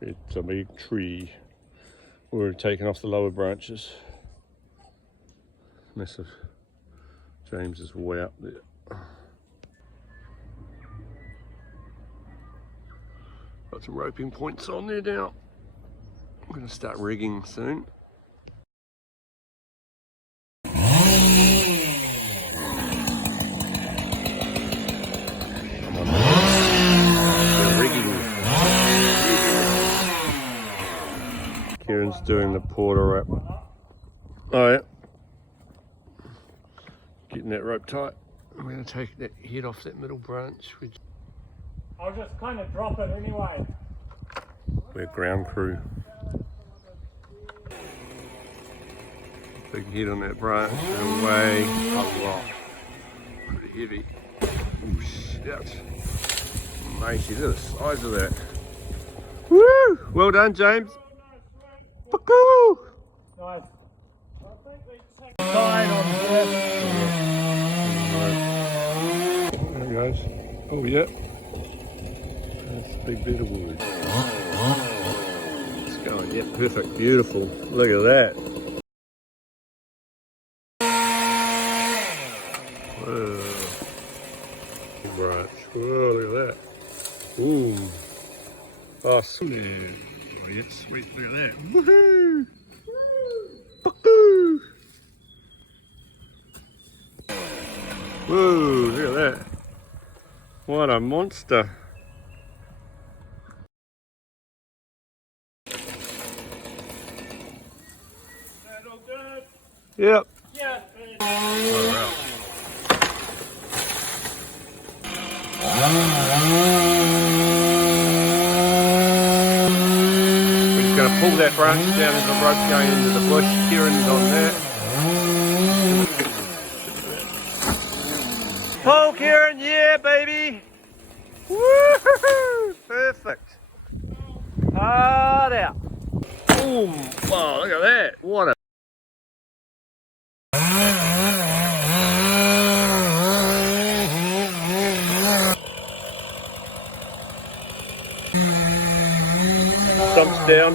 It's a big tree. We're taking off the lower branches. Mess of James is way up there. Got some roping points on there now. I'm going to start rigging soon. Come on. They're rigging. Kieran's doing the porter wrap. Oh yeah. Getting that rope tight. I'm going to take that head off that middle branch. I'll just kind of drop it anyway. We're ground crew. Big head on that branch and away a lot. Pretty heavy. Oh shit. Matey, look at the size of that. Woo! Well done, James. Pacoo! Nice. I think we take sign on this. There it goes. Oh yeah. That's a big bit of wood. It's going, yeah, perfect, beautiful. Look at that. Whoa. Branch. Whoa, look at that. Ooh. Oh, sweet. Oh, yeah, sweet. Look at that. Woohoo! Woohoo! Whoa, look at that. What a monster. That all good? Yep. Yeah. We're just going to pull that branch down as the rope's going into the bush. Kieran's on there. Pull, Kieran, yeah, baby. Woohoo! Perfect. Hard out. Boom. Wow, look at that. What a. Stumps down.